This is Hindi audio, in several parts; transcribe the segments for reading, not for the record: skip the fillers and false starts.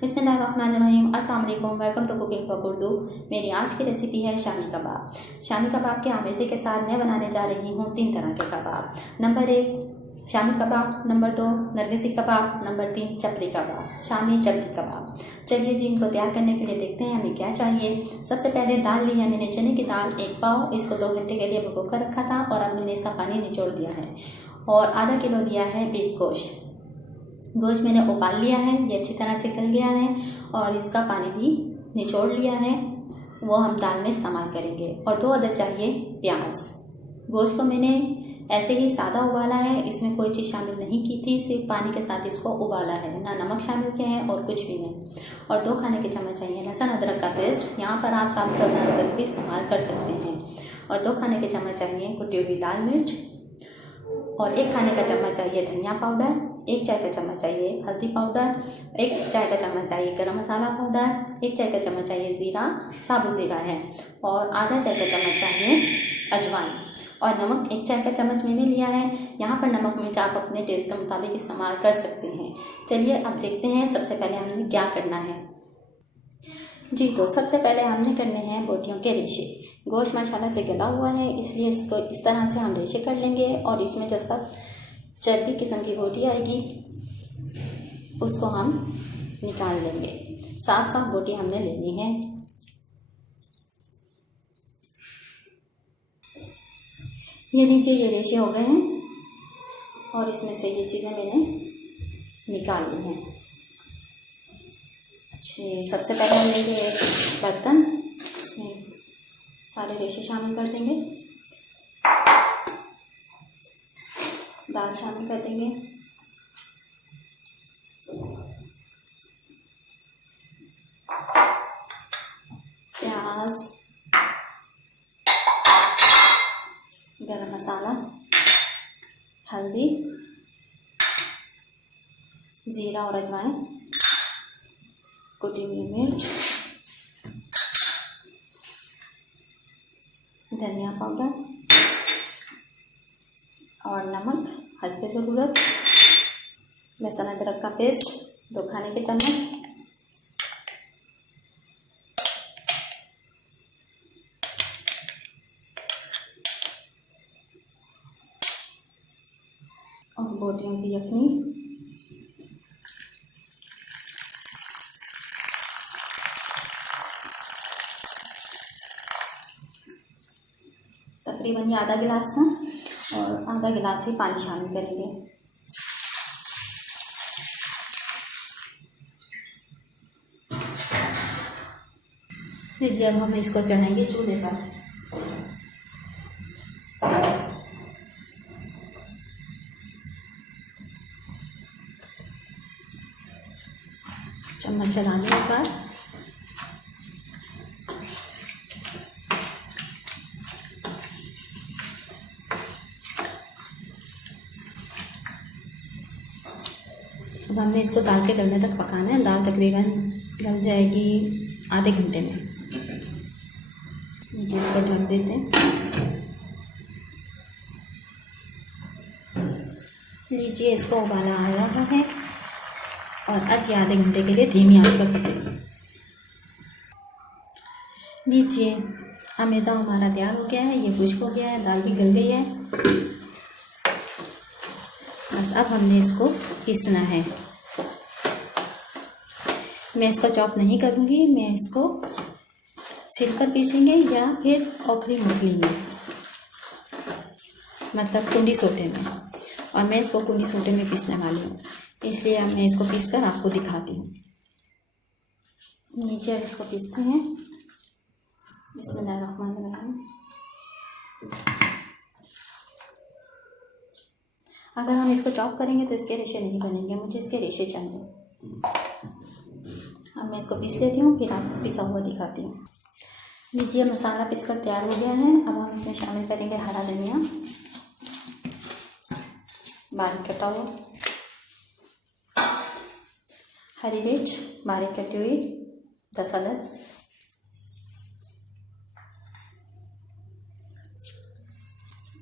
बिस्मिल्लाहिर्रहमानिर्रहीम। अस्सलाम वालेकुम। Welcome to cooking for Urdu. मेरी आज की रेसिपी है शामी कबाब। शामी कबाब के आमेज़े के साथ मैं बनाने जा रही हूँ 3 तरह के कबाब। नंबर 1 शामी कबाब, नंबर 2 नरगिसी कबाब, नंबर 3 चपली कबाब, शामी चपली कबाब। चलिए जी, इनको तैयार करने के लिए देखते हैं हमें क्या चाहिए। सबसे पहले दाल ली है मैंने, चने की दाल 1 पाव। इसको 2 घंटे के लिए भिगो कर रखा था और अब मैंने इसका पानी निचोड़ दिया है। और आधा किलो लिया है बीफ गोश्त। गोश्त मैंने उबाल लिया है, ये अच्छी तरह से गल गया है और इसका पानी भी निचोड़ लिया है, वो हम दाल में इस्तेमाल करेंगे। और 2 अदद चाहिए प्याज। गोश्त को मैंने ऐसे ही सादा उबाला है, इसमें कोई चीज़ शामिल नहीं की थी, सिर्फ पानी के साथ इसको उबाला है, ना नमक शामिल किया है और कुछ भी नहीं। और 2 खाने के चम्मच चाहिए लहसुन अदरक का पेस्ट, यहाँ पर आप साबुत लहसुन अदरक भी इस्तेमाल कर सकते हैं। और 2 खाने के चम्मच चाहिए कुटी हुई लाल मिर्च और 1 खाने का चम्मच चाहिए धनिया पाउडर, 1 चाय का चम्मच चाहिए हल्दी पाउडर, 1 चाय का चम्मच चाहिए गरम मसाला पाउडर, 1 चाय का चम्मच चाहिए ज़ीरा, साबुत ज़ीरा है, और आधा चाय का चम्मच चाहिए अजवाइन। और नमक 1 चाय का चम्मच मैंने लिया है। यहाँ पर नमक मिर्च आप अपने टेस्ट के मुताबिक इस्तेमाल कर सकते हैं। चलिए अब देखते हैं सबसे पहले हमने क्या करना है। जी, तो सबसे पहले हमने करने हैं बोटियों के रेशे। गोश्त माशाल्लाह से गला हुआ है, इसलिए इसको इस तरह से हम रेशे कर लेंगे और इसमें जो सब चर्बी किस्म की बोटी आएगी उसको हम निकाल लेंगे। साफ साफ बोटी हमने लेनी है। ये लीजिए, ये रेशे हो गए हैं और इसमें से ये चीज़ें मैंने निकाल ली हैं। अच्छे, सबसे पहले हम लेंगे एक बर्तन, इसमें सारे रेशे शामिल कर देंगे, दाल शामिल कर देंगे, प्याज, गरम मसाला, हल्दी, ज़ीरा और अजवाइन, कुटी हुई मिर्च, धनिया पाउडर और नमक हस्बे ज़रूरत, लहसुन अदरक का पेस्ट 2 खाने के चम्मच, और बोटियों की यखनी, तकरीबन ये आधा गिलास था और आधा गिलास ही पानी शामिल करेंगे। लीजिए, अब हम इसको चढ़ाएंगे चूल्हे पर। चम्मच चलाने के बाद अब हमने इसको दाल के गलने तक पकाना है। दाल तकरीबन गल जाएगी आधे घंटे में। नीचे इसको ढक देते हैं। लीजिए, इसको उबाला आया है और अब ये आधे घंटे के लिए धीमी आंच पर पकेगा। लीजिए, अमेज़ा हमारा तैयार हो गया है, ये खुश्क हो गया है, दाल भी गल गई है। बस अब हमने इसको पीसना है। मैं इसका चॉप नहीं करूँगी, मैं इसको सिल पर पीसेंगे या फिर ओखली मुखली में, मतलब कुंडी सोटे में। और मैं इसको कुंडी सोटे में पीसने वाली हूँ, इसलिए अब मैं इसको पीस कर आपको दिखाती हूँ। नीचे अब इसको पीसते हैं। बिस्मिल्लाहिर्रहमानिर्रहीम। अगर हम इसको चॉप करेंगे तो इसके रेशे नहीं बनेंगे, मुझे इसके रेशे चाहिए। अब मैं इसको पीस लेती हूँ, फिर आपको पिसा हुआ दिखाती हूँ। लीजिए, मसाला पीस कर तैयार हो गया है। अब हम इसमें शामिल करेंगे हरा धनिया बारीक कटा हुआ, हरी मिर्च बारीक कटी हुई 10 अदद,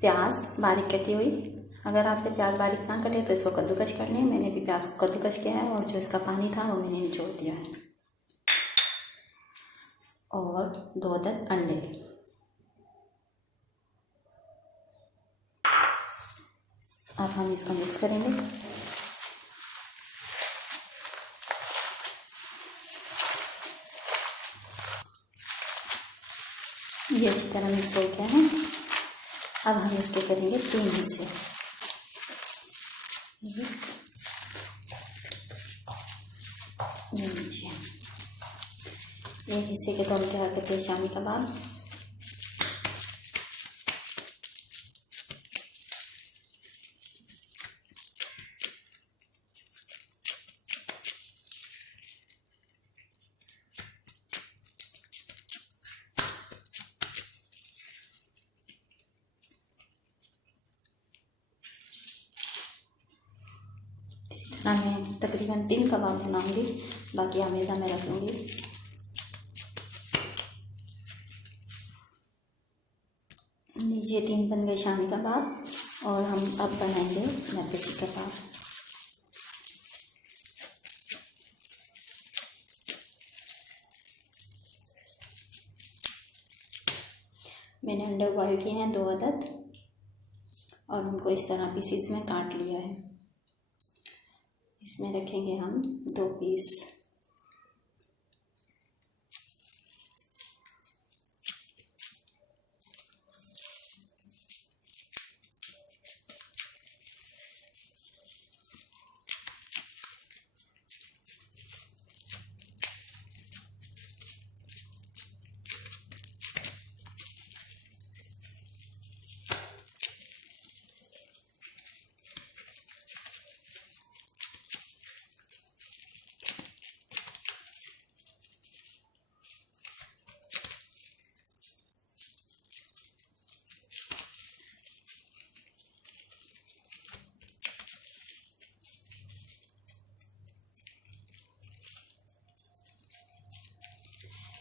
प्याज बारीक कटी हुई, अगर आपसे प्याज बारीक ना कटे तो इसको कद्दूकस कर लें। मैंने भी प्याज को कद्दूकस किया है और जो इसका पानी था वो मैंने निचोड़ दिया है। और 2 अदद अंडे। अब हम इसको मिक्स करेंगे। ये अच्छी तरह मिक्स हो गया है। अब हम इसके करेंगे 3 हिस्से। ये लीजिए, एक हिस्से के तौर तैयार करते हैं शामी कबाब। इसी तरह मैं तकरीबन 3 कबाब बनाऊंगी, बाकी आमेज़ा में रख लूँगी। लीजिए 3 बन गए शामी कबाब। और हम अब बनाएंगे नरगिसी कबाब। मैंने अंडे बॉयल किए हैं 2 अदद और उनको इस तरह पीसीस में काट लिया है। इसमें रखेंगे हम 2 पीस।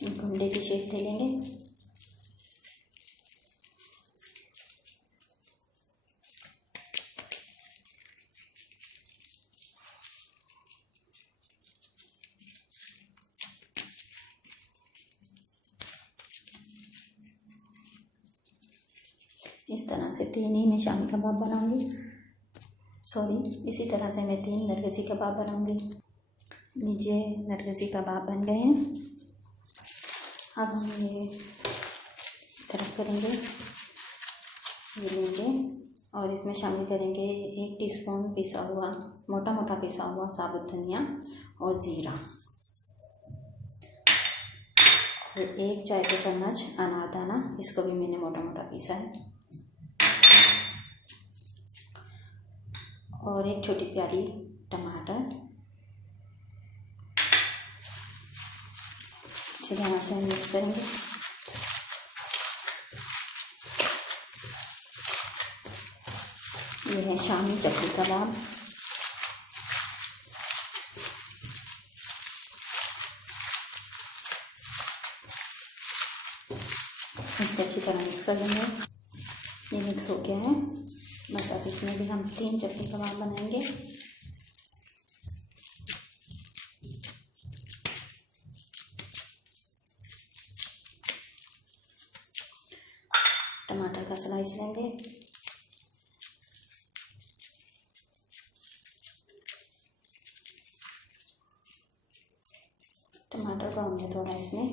इनको अंडे की शेप दे लेंगे। इस तरह से 3 ही मैं शामी कबाब बनाऊंगी। इसी तरह से मैं 3 नरगिसी कबाब बनाऊंगी। लीजिए नरगिसी कबाब बन गए हैं। अब हम ये तरफ करेंगे, ये लेंगे और इसमें शामिल करेंगे 1 टीस्पून पिसा हुआ मोटा पिसा हुआ साबुत धनिया और ज़ीरा, और 1 चाय का चम्मच अनारदाना, इसको भी मैंने मोटा पीसा है, और 1 छोटी प्याली टमाटर। अच्छी तरह से मिक्स करेंगे। ये है शामी चटनी कबाब। इसको अच्छी तरह मिक्स कर लेंगे। ये मिक्स हो गया है। बस अब इसमें भी हम 3 चटनी कबाब बनाएंगे। टमाटर का स्लाइस लेंगे, टमाटर को हमने थोड़ा इसमें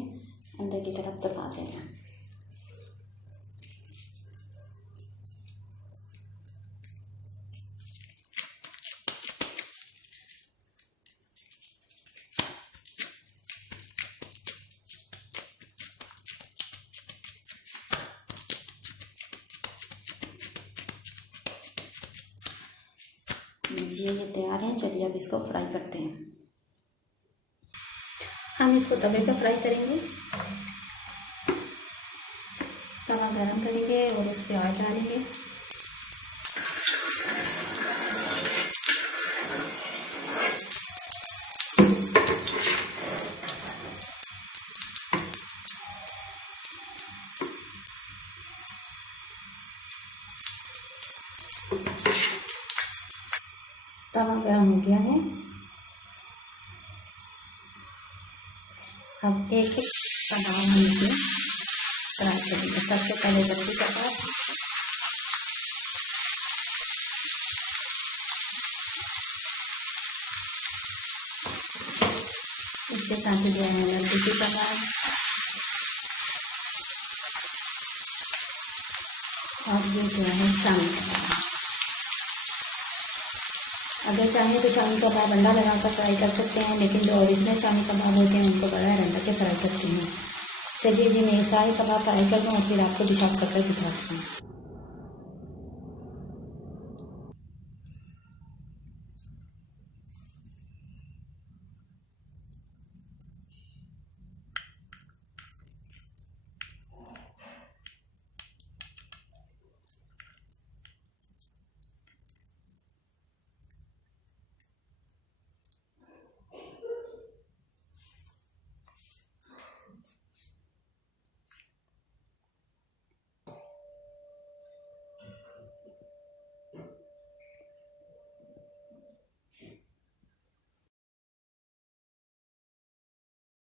अंदर की तरफ दबा देना। ये तैयार है। चलिए अब इसको फ्राई करते हैं। हम इसको तवे पर फ्राई करेंगे। तवा गरम करेंगे और उस पर ऑयल डालेंगे। तवा गर्म हो गया है। अब एक एक कबाब हम इसमें फ्राई करेंगे। सबसे पहले बच्ची कबाब, इसके साथ ही दिया है लड्डू की कबाब और ये दिया है शामी कबाब। अगर चाहें तो शामी कबाब अंडा लगाकर फ्राई कर सकते हैं, लेकिन जो ओरिजिनल शामी कबाब होते हैं उनको बगैर अंडा के फ्राई करती हूँ। चलिए जी, मैं सारे कबाब फ्राई कर दूँ और फिर आपको डिश आउट कर दिखाती हूँ।